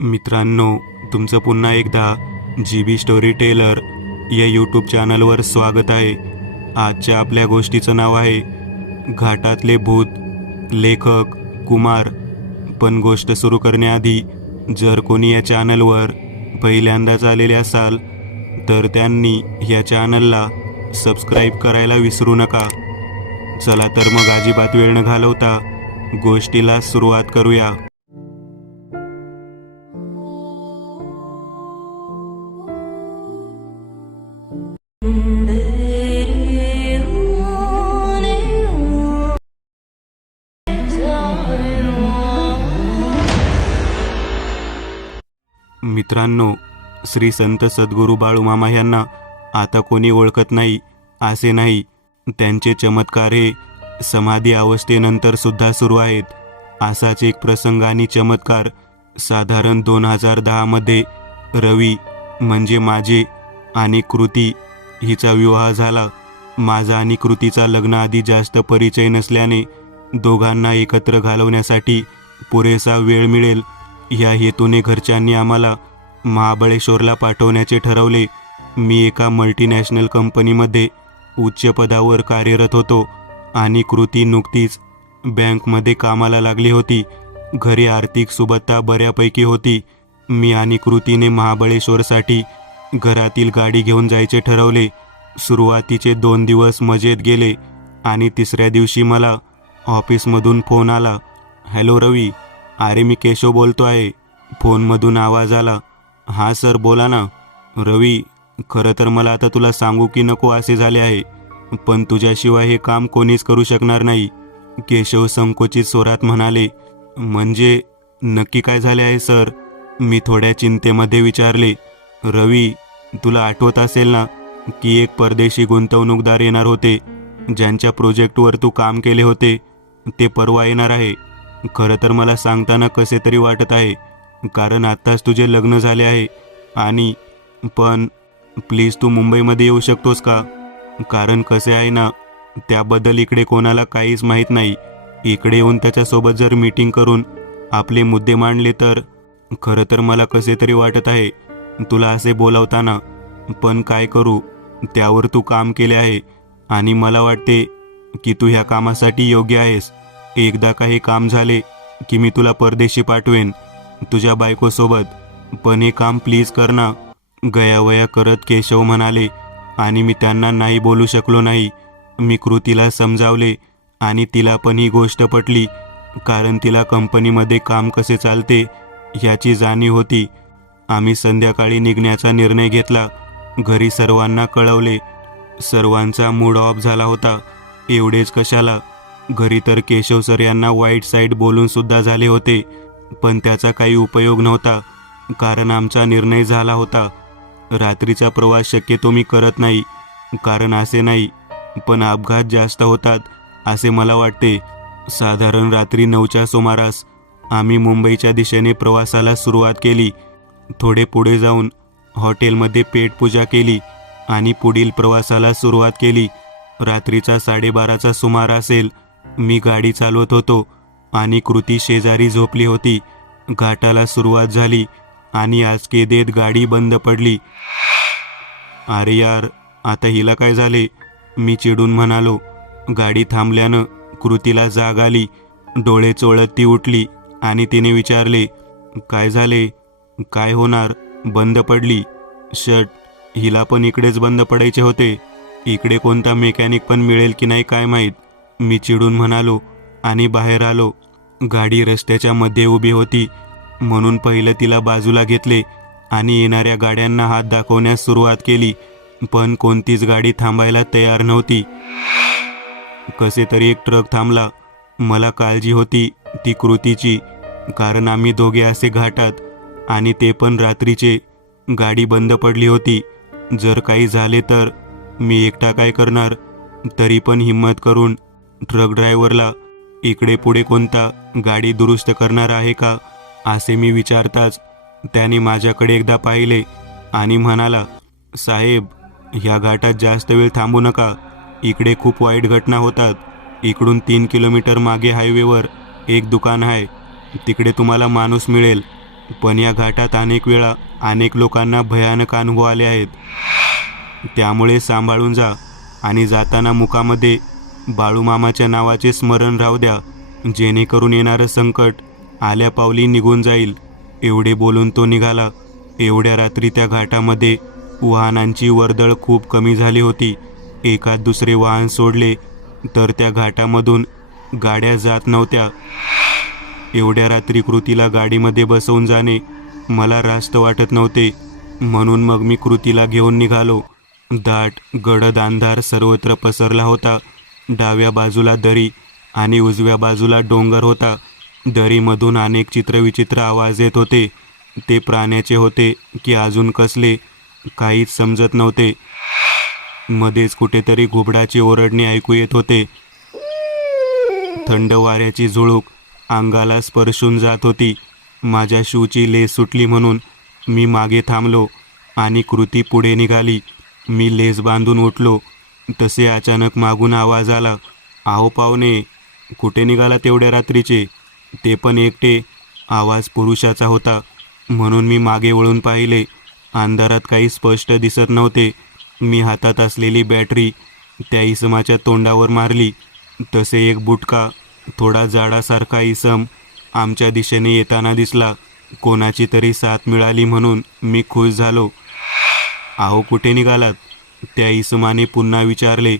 मित्रांनो, तुमचं पुन्हा एकदा GB स्टोरी टेलर या यूट्यूब चॅनलवर स्वागत आहे. आजच्या आपल्या गोष्टीचं नाव आहे घाटातले भूत. लेखक कुमार. पण गोष्ट सुरू करण्याआधी जर कोणी या चॅनलवर पहिल्यांदाच आलेले असाल तर त्यांनी या चॅनलला सबस्क्राईब करायला विसरू नका. चला तर मग अजिबात वेळ न घालवता गोष्टीला सुरुवात करूया. मित्रांनो, श्री संत सद्गुरू बाळूमामा यांना आता कोणी ओळखत नाही असे नाही. त्यांचे चमत्कार हे समाधी अवस्थेनंतर सुद्धा सुरू आहेत. असाच एक प्रसंग आणि चमत्कार साधारण 2010 मध्ये रवी म्हणजे माझे आणि कृती हिचा विवाह झाला. माझा आणि कृतीचा लग्नाआधी जास्त परिचय नसल्याने दोघांना एकत्र घालवण्यासाठी पुरेसा वेळ मिळेल या हेतूने घरच्यांनी आम्हाला महाबळेश्वरला पाठवण्याचे ठरवले. मी एका मल्टीनॅशनल कंपनीमध्ये उच्च पदावर कार्यरत होतो आणि कृती नुकतीच बँकमध्ये कामाला लागली होती. घरी आर्थिक सुबत्ता बऱ्यापैकी होती. मी आणि कृतीने महाबळेश्वरसाठी घरातील गाडी घेऊन जायचे ठरवले. सुरुवातीचे 2 दिवस मजेत गेले आणि तिसऱ्या दिवशी मला ऑफिसमधून फोन आला. हॅलो रवी. अरे मी केशव बोलतो आहे. फोनमधून आवाज आला. हां सर बोला ना. रवी, खरं तर मला आता तुला सांगू की नको असे झाले आहे, पण तुझ्याशिवाय हे काम कोणीच करू शकणार नाही. केशव संकोचित स्वरात म्हणाले. म्हणजे नक्की काय झाले आहे सर? मी थोड्या चिंतेमध्ये विचारले. रवी, तुला आठवत असेल ना की एक परदेशी गुंतवणूकदार येणार होते ज्यांच्या प्रोजेक्टवर तू काम केले होते. ते परवा येणार आहे. खरं तर मला सांगताना कसे तरी वाटत आहे, कारण आत्ताच तुझे लग्न झाले आहे. आणि पण प्लीज तू मुंबईमध्ये येऊ शकतोस का? कारण कसे आहे ना, त्याबद्दल इकडे कोणाला काहीच माहीत नाही. इकडे येऊन त्याच्यासोबत जर मीटिंग करून आपले मुद्दे मांडले तर. खरं तर मला कसे तरी वाटत आहे तुला असे बोलावताना, पण काय करू, त्यावर तू काम केले आहे आणि मला वाटते की तू ह्या कामासाठी योग्य आहेस. एकदा काही काम झाले की मी तुला परदेशी पाठवेन तुझ्या बायकोसोबत, पण हे काम प्लीज कर ना. गयावया करत केशव म्हणाले आणि मी त्यांना नाही बोलू शकलो नाही. मी कृतीला समजावले आणि तिला पण ही गोष्ट पटली, कारण तिला कंपनीमध्ये काम कसे चालते ह्याची जाणीव होती. आम्ही संध्याकाळी निघण्याचा निर्णय घेतला. घरी सर्वांना कळवले. सर्वांचा मूड ऑफ झाला होता. एवढेच कशाला, घरी तर केशव सर यांना वाईट साईड बोलून सुद्धा झाले होते, पण त्याचा काही उपयोग नव्हता, कारण आमचा निर्णय झाला होता. रात्रीचा प्रवास शक्यतो मी करत नाही, कारण असे नाही, पण अपघात जास्त होतात असे मला वाटते. साधारण रात्री 9च्या सुमारास आम्ही मुंबईच्या दिशेने प्रवासाला सुरुवात केली. थोडे पुढे जाऊन हॉटेलमध्ये पेटपूजा केली आणि पुढील प्रवासाला सुरुवात केली. रात्रीचा 12:30चा सुमार असेल. मी गाडी चालवत होतो आणि कृती शेजारी झोपली होती. घाटाला सुरुवात झाली आणि आचके देत गाडी बंद पडली. अरे यार, आता हिला काय झाले, मी चिडून म्हणालो. गाडी थांबल्यानं कृतीला जाग आली. डोळे चोळत ती उठली आणि तिने विचारले, काय झाले? काय होणार, बंद पडली. शट, हिला पण इकडेच बंद पडायचे होते. इकडे कोणता मेकॅनिक पण मिळेल की नाही काय माहीत, मी चिडून म्हणालो आणि बाहेर आलो. गाडी रस्त्याच्या मध्ये उभी होती म्हणून पहिलं तिला बाजूला घेतले आणि येणाऱ्या गाड्यांना हात दाखवण्यास सुरुवात केली, पण कोणतीच गाडी थांबायला तयार नव्हती. कसे तरी एक ट्रक थांबला. मला काळजी होती ती कृतीची, कारण आम्ही दोघे असे घाटात आणि ते पण रात्रीचे. गाडी बंद पडली होती. जर काही झाले तर मी एकटा काय करणार? तरी पण हिम्मत करून ट्रक ड्रायव्हरला इकडे पुढे कोणता गाडी दुरुस्त करणार आहे का असे मी विचारताच त्याने माझ्याकडे एकदा पाहिले आणि म्हणाला, साहेब, ह्या घाटात जास्त वेळ थांबू नका. इकडे खूप वाईट घटना होतात. इकडून 3 किलोमीटर मागे हायवेवर एक दुकान आहे, तिकडे तुम्हाला माणूस मिळेल. पण या घाटात अनेक वेळा अनेक लोकांना भयानक अनुभव आले आहेत. त्यामुळे सांभाळून जा आणि जाताना मुखामध्ये बाळूमामाच्या नावाचे स्मरण राहू द्या, जेणेकरून येणारं संकट आल्या पावली निघून जाईल. एवढे बोलून तो निघाला. एवढ्या रात्री त्या घाटामध्ये वाहनांची वर्दळ खूप कमी झाली होती. एकाद दुसरे वाहन सोडले तर त्या घाटामधून गाड्या जात नव्हत्या. एवढ्या रात्री कृतीला गाडीमध्ये बसवून जाणे मला रास्त वाटत नव्हते, म्हणून मग मी कृतीला घेऊन निघालो. दाट गडद अंधार सर्वत्र पसरला होता. डाव्या बाजूला दरी आणि उजव्या बाजूला डोंगर होता. दरीमधून अनेक चित्रविचित्र आवाज येत होते. ते प्राण्याचे होते की अजून कसले काहीच समजत नव्हते. मध्येच कुठेतरी घुबडाचे ओरडणे ऐकू येत होते. थंड वाऱ्याची झुळूक अंगाला स्पर्शून जात होती. माझ्या शूची लेस सुटली म्हणून मी मागे थांबलो आणि कृती पुढे निघाली. मी लेस बांधून उठलो तसे अचानक मागून आवाज आला, "आहो पाहुणे, कुठे निघाला तेवढ्या रात्रीचे?" ते पण एकटे. आवाज पुरुषाचा होता, म्हणून मी मागे वळून पाहिले. अंधारात काही स्पष्ट दिसत नव्हते. मी हातात असलेली बॅटरी त्या इसमाच्या तोंडावर मारली. तसे एक बुटका थोडा जाडासारखा इसम आमच्या दिशेने येताना दिसला. कोणाची तरी साथ मिळाली म्हणून मी खुश झालो. "आहो कुठे निघालात?" त्या इसमाने पुन्हा विचारले.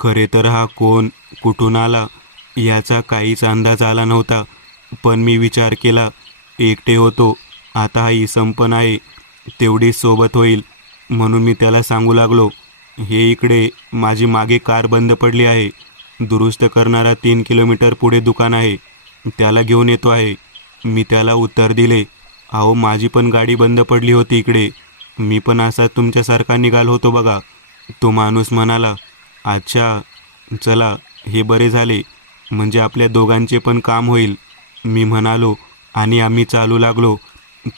खरे तर हा कोण, कुठून आला याचा काहीच अंदाज आला नव्हता. पण मी विचार केला, एकटे होतो, आता हा इसम पण आहे, तेवढीच सोबत होईल. म्हणून मी त्याला सांगू लागलो, "हे इकडे, माझी मागे कार बंद पडली आहे. दुरुस्त करणारा 3 किलोमीटर पुढे दुकान आहे, त्याला घेऊन येतो आहे." मी त्याला उत्तर दिले, "अहो माझी पण गाडी बंद पडली होती इकडे, मी पण असा तुमच्यासारखा निघालो होतो बघा." तो माणूस म्हणाला, "अच्छा, चला, हे बरे झाले, म्हणजे आपल्या दोघांचे पण काम होईल." मी म्हणालो आणि आम्ही चालू लागलो.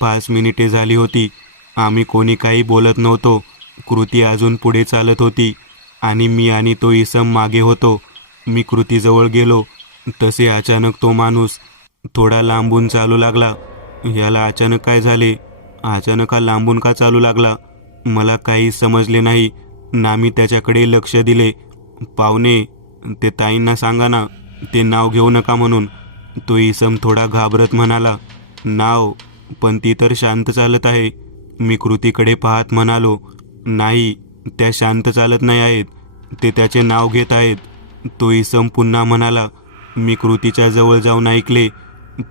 5 मिनिटे झाली होती. आम्ही कोणी काही बोलत नव्हतो. कृती अजून पुढे चालत होती आणि मी आणि तो इसम मागे होतो. मी कृतीजवळ गेलो तसे अचानक तो माणूस थोडा लांबून चालू लागला. याला अचानक काय झाले? अचानक हा लांबून का चालू लागला? मला काही समजले नाही ना. मी त्याच्याकडे लक्ष दिले. "पाहुणे, ते ताईंना सांगा ना, ते नाव घेऊ नका म्हणून." तो इसम थोडा घाबरत म्हणाला, "नाव? पण ती तर शांत चालत आहे." मी कृतीकडे पाहत म्हणालो, "नाही, त्या शांत चालत नाही आहेत, ते त्याचे नाव घेत आहेत." तो इसम पुन्हा म्हणाला. मी कृतीच्या जवळ जाऊन ऐकले,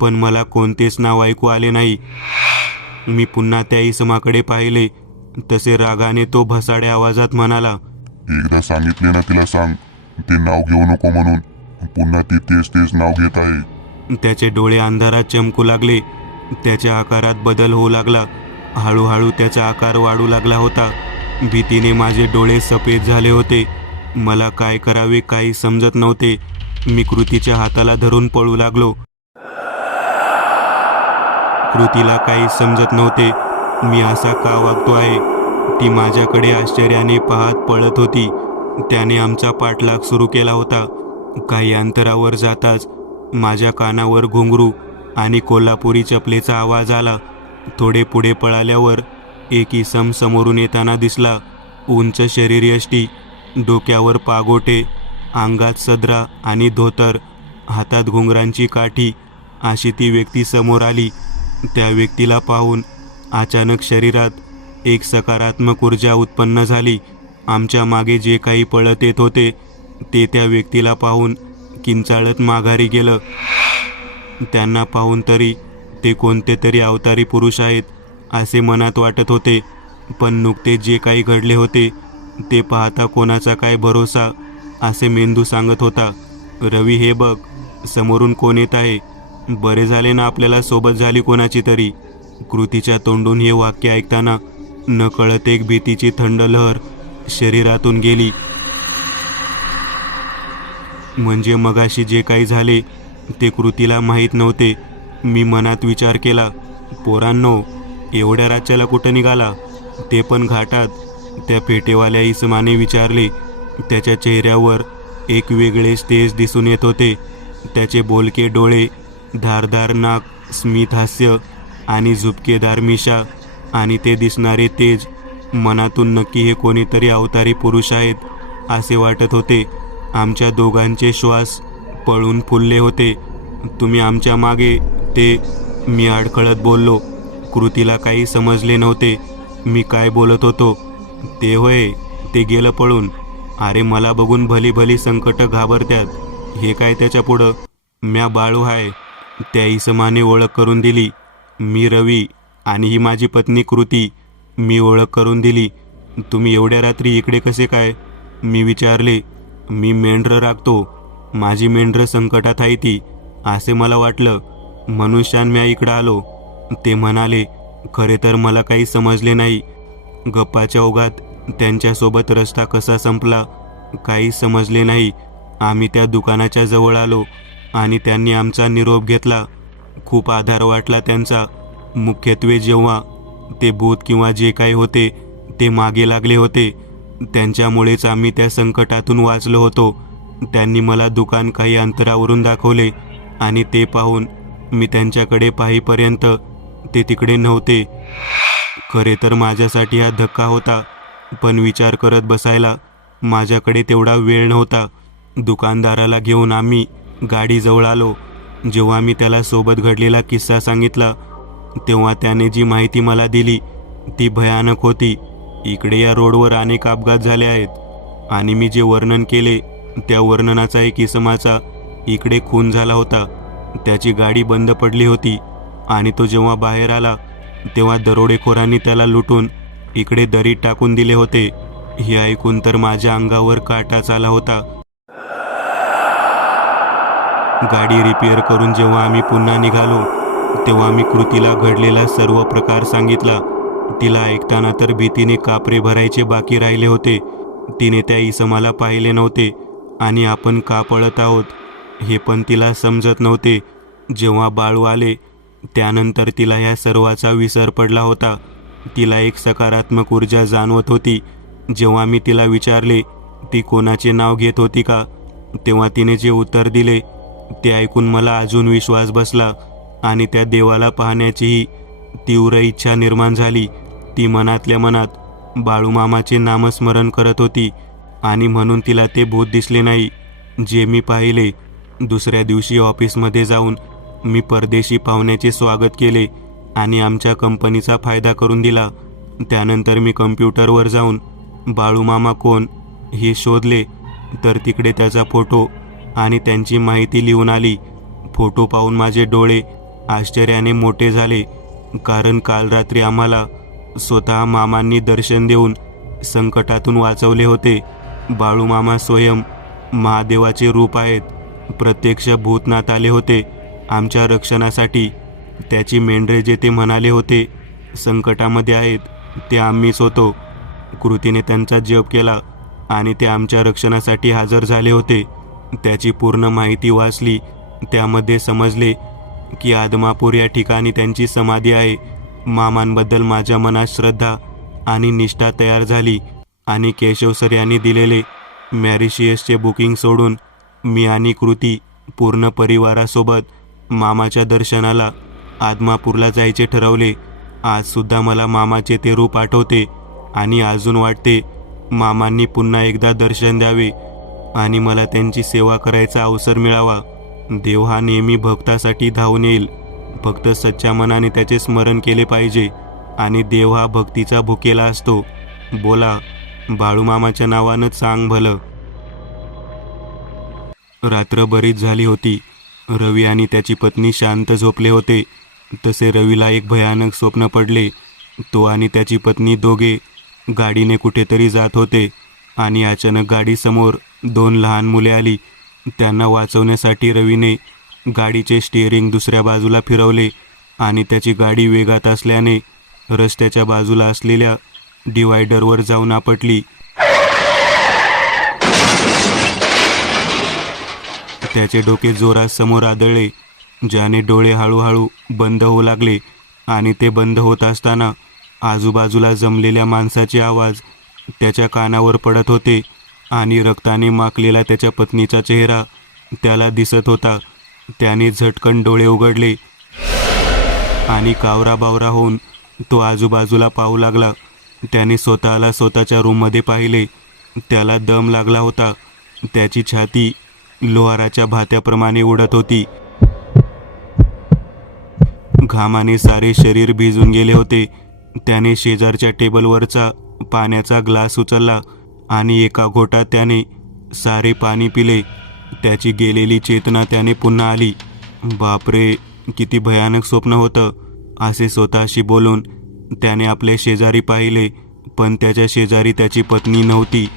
पण मला कोणतेच नाव ऐकू आले नाही. मी पुन्हा त्या इसमाकडे पाहिले तसे रागाने तो भसाड्या आवाजात म्हणाला, "एकदा सांगितले ना तिला, सांग ते नाव घेऊ नको म्हणून, पुन्हा ती तेच नाव घेत आहे." त्याचे डोळे अंधारात चमकू लागले. त्याच्या आकारात बदल होऊ लागला. हळूहळू त्याचा आकार वाढू लागला होता. भीतीने माझे डोळे सफेद झाले होते. मला काय करावे काही समजत नव्हते. मी कृतीच्या हाताला धरून पळू लागलो. कृतीला काही समजत नव्हते मी असा का वागतो आहे. ती माझ्याकडे आश्चर्याने पाहत पळत होती. त्याने आमचा पाठलाग सुरू केला होता. काही अंतरावर जाताच माझ्या कानावर घुंगरू आणि कोल्हापुरी चपलेचा आवाज आला. थोडे पुढे पळाल्यावर एक इसम समोरून येताना दिसला. उंच शरीरयष्टी, डोक्यावर पागोटे, अंगात सदरा आणि धोतर, हातात घुंगरांची काठी अशी ती व्यक्ती समोर आली. त्या व्यक्तीला पाहून अचानक शरीरात एक सकारात्मक ऊर्जा उत्पन्न झाली. आमच्या मागे जे काही पळत येत होते ते त्या व्यक्तीला पाहून किंचाळत माघारी गेलं. त्यांना पाहून तरी ते कोणते तरी अवतारी पुरुष आहेत असे मनात वाटत होते. पण नुकते जे काही घडले होते ते पाहता कोणाचा काय भरोसा असे मेंदू सांगत होता. "रवी, हे बघ, समोरून कोण येत आहे. बरे झाले ना आपल्याला सोबत झाली कोणाची तरी." कृतीच्या तोंडून हे वाक्य ऐकताना नकळत एक भीतीची थंड लहर शरीरातून गेली. म्हणजे मगाशी जे काही झाले ते कृतीला माहीत नव्हते. मी मनात विचार केला, "पोरांनो, एवढ्या रात्रीला कुठं निघाला, ते पण घाटात?" त्या पेटेवाल्या इसमाने विचारले. त्याच्या चेहऱ्यावर एक वेगळेच तेज दिसून येत होते. त्याचे बोलके डोळे, धारदार नाक, स्मित हास्य आणि झुपकेदार मिशा आणि ते दिसणारे तेज. मनातून नक्की हे कोणीतरी अवतारी पुरुष आहेत असे वाटत होते. आमच्या दोघांचे श्वास पळून फुलले होते. तुम्ही आमच्या मागे ते, मी अडखळत बोललो. कृतीला काही समजले नव्हते मी काय बोलत होतो. ते होय, ते गेलं पळून. अरे मला बघून भली भली संकट घाबरत्यात. हे काय त्याच्या पुढं? म्या बाळू हाय. त्या इसमाने ओळख करून दिली. मी रवी आणि ही माझी पत्नी कृती. मी ओळख करून दिली. तुम्ही एवढ्या रात्री इकडे कसे काय? मी विचारले. मी मेंढरं राखतो. माझी मेंढरं संकटात आहे ती असे मला वाटलं म्हणून शान म्या इकडं आलो. ते म्हणाले. खरे तर मला काही समजले नाही. गप्पाच्या ओघात त्यांच्यासोबत रस्ता कसा संपला काही समजले नाही. आम्ही त्या दुकानाच्या जवळ आलो आणि त्यांनी आमचा निरोप घेतला. खूप आधार वाटला त्यांचा. मुख्यत्वे जेव्हा ते भूत किंवा जे काही होते ते मागे लागले होते. त्यांच्यामुळेच आम्ही त्या संकटातून वाचलो होतो. त्यांनी मला दुकान काही अंतरावरून दाखवले आणि ते पाहून मी त्यांच्याकडे पाहीपर्यंत ते तिकडे नव्हते. खरे तर माझ्यासाठी हा धक्का होता, पण विचार करत बसायला माझ्याकडे तेवढा वेळ नव्हता. दुकानदाराला घेऊन आम्ही गाडीजवळ आलो. जेव्हा मी त्याला सोबत घडलेला किस्सा सांगितला तेव्हा त्याने जी माहिती मला दिली ती भयानक होती. इकडे या रोडवर अनेक अपघात झाले आहेत आणि मी जे वर्णन केले त्या वर्णनाचा एक इसमाचा इकडे खून झाला होता. त्याची गाडी बंद पडली होती आणि तो जेव्हा बाहेर आला तेव्हा दरोडेखोरांनी त्याला लुटून इकडे दरीत टाकून दिले होते. हे ऐकून तर माझ्या अंगावर काटाच आला होता. गाडी रिपेअर करून जेव्हा आम्ही पुन्हा निघालो तेव्हा मी कृतीला घडलेला सर्व प्रकार सांगितला. तिला ऐकताना तर भीतीने कापरे भरायचे बाकी राहिले होते. तिने त्या इसमाला पाहिले नव्हते आणि आपण का पळत आहोत हे पण तिला समजत नव्हते. जेव्हा बाळू आले त्यानंतर तिला ह्या सर्वाचा विसर पडला होता. तिला एक सकारात्मक ऊर्जा जाणवत होती. जेव्हा मी तिला विचारले ती कोणाचे नाव घेत होती का तेव्हा तिने जे उत्तर दिले ते ऐकून मला अजून विश्वास बसला आणि त्या देवाला पाहण्याचीही तीव्र इच्छा निर्माण झाली. ती मनातल्या मनात बाळूमामाचे नामस्मरण करत होती आणि म्हणून तिला ते भूत दिसले नाही जे मी पाहिले. दुसऱ्या दिवशी ऑफिसमध्ये जाऊन मी परदेशी पाहुण्याचे स्वागत केले आणि आमच्या कंपनीचा फायदा करून दिला. त्यानंतर मी कम्प्युटरवर जाऊन बाळूमामा कोण हे शोधले तर तिकडे त्याचा फोटो आणि त्यांची माहिती लिहून आली. फोटो पाहून माझे डोळे आश्चर्याने मोठे झाले, कारण काल रात्री आम्हाला स्वतः मामांनी दर्शन देऊन संकटातून वाचवले होते. बाळूमामा स्वयं महादेवाचे रूप आहेत. प्रत्यक्ष भूतनाथ आले होते आमच्या रक्षणासाठी. त्याची मेंढरे जे ते म्हणाले होते संकटामध्ये आहेत ते आम्हीच होतो. कृतीने त्यांचा जप केला आणि ते आमच्या रक्षणासाठी हजर झाले होते. त्याची पूर्ण माहिती वाचली. त्यामध्ये समजले की आदमापूर या ठिकाणी त्यांची समाधी आहे. मामांबद्दल माझ्या मनात श्रद्धा आणि निष्ठा तयार झाली आणि केशव सर यांनी दिलेले मॅरिशियसचे बुकिंग सोडून मी आणि कृती पूर्ण परिवारासोबत मामाच्या दर्शनाला आदमापूरला जायचे ठरवले. आजसुद्धा मला मामाचे ते रूप आठवते आणि अजून वाटते मामांनी पुन्हा एकदा दर्शन द्यावे आणि मला त्यांची सेवा करायचा अवसर मिळावा. देव हा नेहमी भक्तासाठी धावून येईल. फक्त सच्च्या मनाने त्याचे स्मरण केले पाहिजे आणि देव हा भक्तीचा भुकेला असतो. बोला, बाळूमामाच्या नावानंच सांग भलं. रात्र बरीच झाली होती. रवी आणि त्याची पत्नी शांत झोपले होते. तसे रवीला एक भयानक स्वप्न पडले. तो आणि त्याची पत्नी दोघे गाडीने कुठेतरी जात होते आणि अचानक गाडीसमोर 2 लहान मुले आली. त्यांना वाचवण्यासाठी रवीने गाडीचे स्टिअरिंग दुसऱ्या बाजूला फिरवले आणि त्याची गाडी वेगात असल्याने रस्त्याच्या बाजूला असलेल्या डिवायडरवर जाऊन आपटली. त्याचे डोके जोरात समोर आदळले, ज्याने डोळे हळूहळू बंद होऊ लागले आणि ते बंद होत असताना आजूबाजूला जमलेल्या माणसाचे आवाज त्याच्या कानावर पडत होते आणि रक्ताने माखलेला त्याच्या पत्नीचा चेहरा त्याला दिसत होता. त्याने झटकन डोळे उघडले आणि कावराबावरा होऊन तो आजूबाजूला पाहू लागला. त्याने स्वतःला स्वतःच्या रूममध्ये पाहिले. त्याला दम लागला होता. त्याची छाती लोहाराच्या भात्याप्रमाणे उडत होती. घामाने सारे शरीर भिजून गेले होते. त्याने शेजारच्या टेबलवरचा पाण्याचा ग्लास उचलला आणि एका घोटात त्याने सारे पाणी पिले. त्याची गेलेली चेतना त्याने पुन्हा आली. बापरे, किती भयानक स्वप्न होतं, असे स्वतःशी बोलून त्याने आपल्या शेजारी पाहिले, पण त्याच्या शेजारी त्याची पत्नी नव्हती.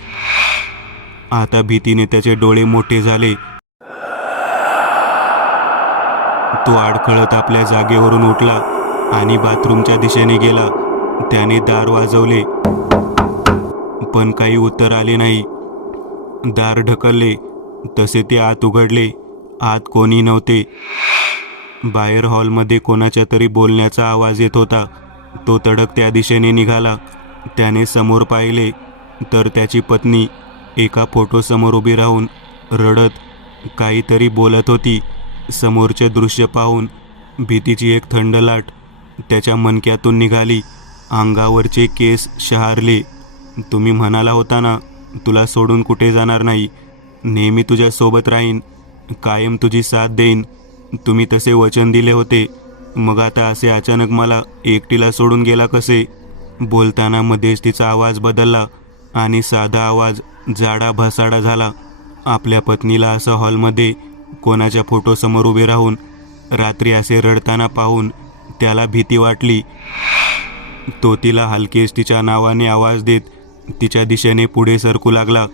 आता भीतीने त्याचे डोळे मोठे झाले. तो अडखळत आपल्या जागेवरून उठला आणि बाथरूमच्या दिशेने गेला. त्याने दार वाजवले, पण काही उत्तर आले नाही. दार ढकलले तसे ते आत उघडले. आत कोणी नव्हते. बाहेर हॉलमध्ये कोणाच्या तरी बोलण्याचा आवाज येत होता. तो तडक त्या दिशेने निघाला. त्याने समोर पाहिले तर त्याची पत्नी एका फोटोसमोर उभी राहून रडत काहीतरी बोलत होती. समोरचे दृश्य पाहून भीतीची एक थंड लाट त्याच्या मणक्यातून निघाली. अंगावरचे केस शहारले. तुम्ही म्हणाला होता ना, तुला सोडून कुठे जाणार नाही, नेहमी तुझ्या सोबत राहीन, कायम तुझी साथ देईन. तुम्ही तसे वचन दिले होते. मग आता असे अचानक मला एकटीला सोडून गेला कसे? बोलताना मध्येच तिचा आवाज बदलला आणि साधा आवाज जाडा भसाडा झाला. आपल्या पत्नीला असं हॉलमध्ये कोणाच्या फोटोसमोर उभे राहून रात्री असे रडताना पाहून त्याला भीती वाटली. तो तिला हलकेच तिच्या नावाने आवाज देत तिच्या दिशेने पुढे सरकू लागला.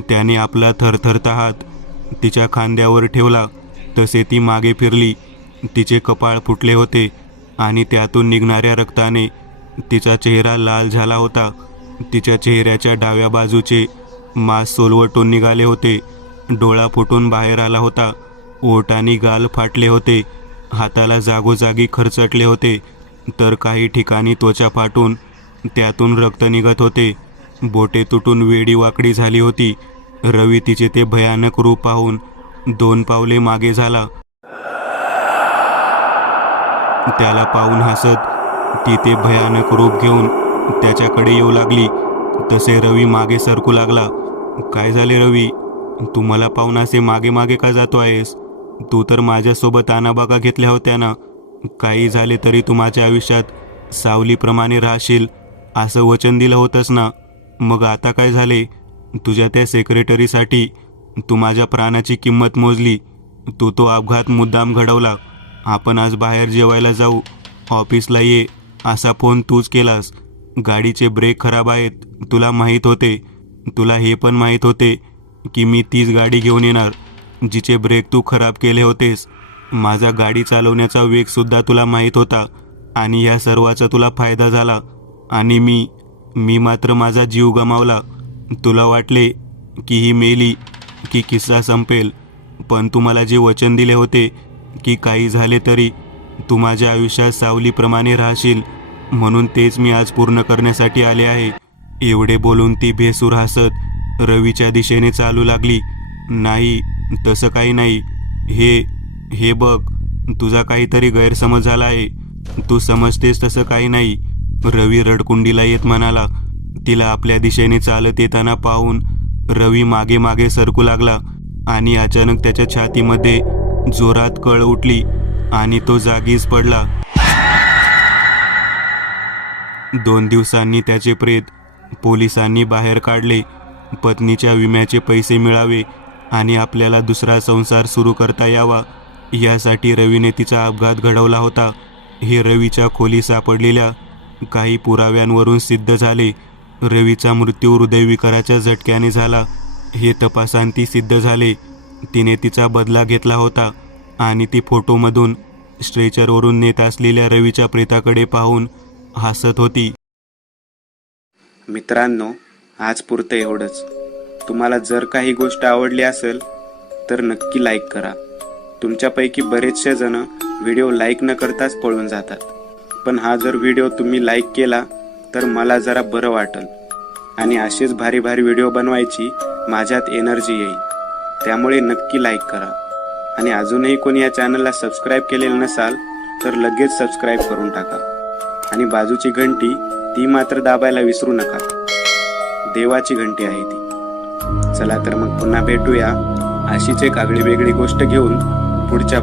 त्याने आपला थरथरता हात तिच्या खांद्यावर ठेवला तसे ती मागे फिरली. तिचे कपाळ फुटले होते आणि त्यातून निघणाऱ्या रक्ताने तिचा चेहरा लाल झाला होता. तिच्या चेहऱ्याच्या डाव्या बाजूचे मांस सोलवटून निघाले होते. डोळा फुटून बाहेर आला होता. ओठ आणि गाल फाटले होते. हाताला जागोजागी खरचटले होते, तर काही ठिकाणी त्वचा फाटून त्यातून रक्त निघत होते. बोटे तुटून वेडी वाकडी झाली होती. रवी तिचे ते भयानक रूप पाहून 2 पावले मागे झाला. त्याला पाहून हसत ती ते भयानक रूप घेऊन त्याच्याकडे येऊ लागली. तसे रवी मागे सरकू लागला. काय झाले रवी, तू मला पाहून असे मागे मागे का जातो आहेस? तू तर माझ्यासोबत आनाबागा घेतल्या होत्या ना. काही झाले तरी तू माझ्या आयुष्यात सावलीप्रमाणे राहशील असं वचन दिलं होतंस ना. मग आता काय झाले? तुझ्या त्या सेक्रेटरीसाठी तू माझ्या प्राणाची किंमत मोजली. तू तो अपघात मुद्दाम घडवला. आपण आज बाहेर जेवायला जाऊ, ऑफिसला ये असा फोन तूच केलास. गाडीचे ब्रेक खराब आहेत, तुला माहीत होते. तुला हे पण माहीत होते की मी तीच गाडी घेऊन येणार जिचे ब्रेक तू खराब केले होतेस. माझा गाडी चालवण्याचा वेगसुद्धा तुला माहीत होता आणि ह्या सर्वाचा तुला फायदा झाला. आणि मी मात्र माझा जीव गमावला. तुला वाटले की ही मेली की किस्सा संपेल, पण तू मला जे वचन दिले होते की काही झाले तरी तू माझ्या आयुष्यात सावलीप्रमाणे राहशील, म्हणून तेच मी आज पूर्ण करण्यासाठी आले आहे. एवढे बोलून ती बेसूर हसत रवीच्या दिशेने चालू लागली. नाही, तसं काही नाही. हे बघ, तुझा काहीतरी गैरसमज झाला आहे. तू समजतेस तसं काही नाही. रवी रडकुंडीला येत म्हणाला. तिला आपल्या दिशेने चालत येताना पाहून रवी मागे मागे सरकू लागला आणि अचानक त्याच्या छातीमध्ये जोरात कळ उठली आणि तो जागीच पडला. 2 दिवसांनी त्याचे प्रेत पोलिसांनी बाहेर काढले. पत्नीच्या विम्याचे पैसे मिळावे आणि आपल्याला दुसरा संसार सुरू करता यावा यासाठी रवीने तिचा अपघात घडवला होता. हे रवीच्या खोली सापडलेल्या काही पुराव्यांवरून सिद्ध झाले. रवीचा मृत्यू हृदयविकाराच्या झटक्याने झाला हे तपासांती सिद्ध झाले. तिने तिचा बदला घेतला होता आणि ती फोटोमधून स्ट्रेचरवरून नेत असलेल्या रवीच्या प्रेताकडे पाहून हसत होती. मित्रांनो, आज पुरतं एवढंच. तुम्हाला जर काही गोष्ट आवडली असेल तर नक्की लाईक करा. तुमच्यापैकी बरेचसे जण व्हिडिओ लाईक न करताच पळून जातात, पण हा जर व्हिडिओ तुम्ही लाईक केला तर मला जरा बरं वाटेल आणि असेच भारी भारी व्हिडिओ बनवायची माझ्यात एनर्जी येईल. त्यामुळे नक्की लाईक करा. आणि अजूनही कोणी या चॅनलला सबस्क्राईब केलेलं नसाल तर लगेच सबस्क्राईब करून टाका आणि बाजूची घंटी ती मात्र दाबायला विसरू नका. देवाची घंटी आहे ती. चला तर मग पुन्हा भेटूया अशीच एक आगळी वेगळी गोष्ट घेऊन पुढच्या